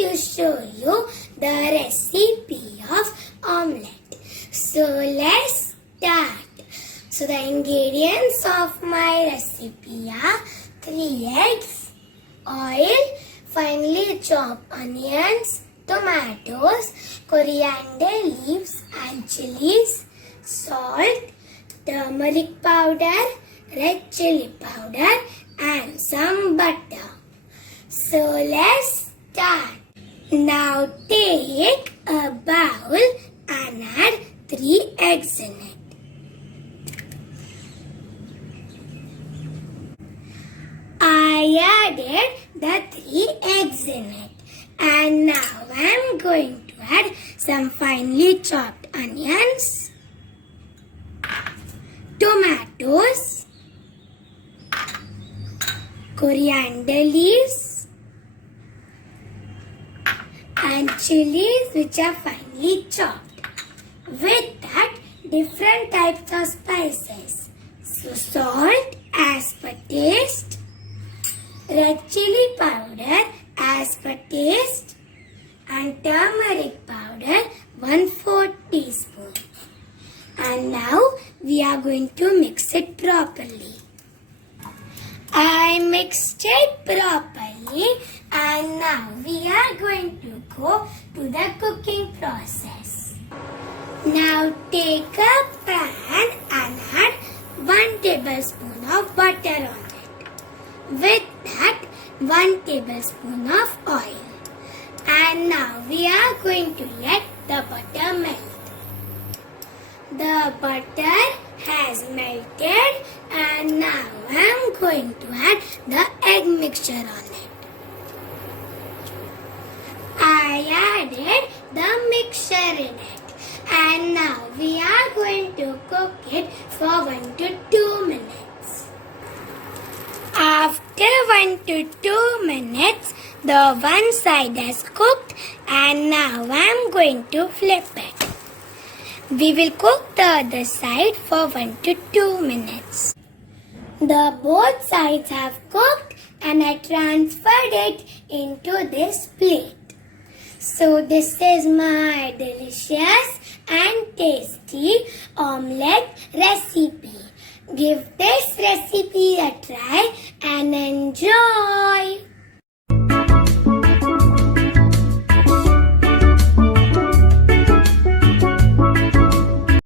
to show you the recipe of omelette. So let's start. So the ingredients of my recipe are 3 eggs, oil, finely chopped onions, tomatoes, coriander leaves and chilies, salt, turmeric powder, red chili powder and some butter. So let's start. Now take a bowl and add 3 eggs in it. I added the 3 eggs in it. And now I'm going to add some finely chopped onions, tomatoes, coriander leaves and chilies which are finely chopped. With that, different types of spices. So salt as per taste, red chili powder as per taste and turmeric powder 1/4 teaspoon. And now we are going to mix it properly. I mixed it properly and now we are going to go to the cooking process. Now take a pan and add 1 tablespoon of butter on it. With that 1 tablespoon of oil. And now we are going to let the butter melt. The butter has melted and now I am going to add the egg mixture on it. I added the mixture in it and now we are going to cook it for 1 to 2 minutes. After 1 to 2 minutes, the one side has cooked and now I am going to flip it. We will cook the other side for 1 to 2 minutes. The both sides have cooked and I transferred it into this plate. So this is my delicious and tasty omelette recipe. Give this recipe a try and enjoy.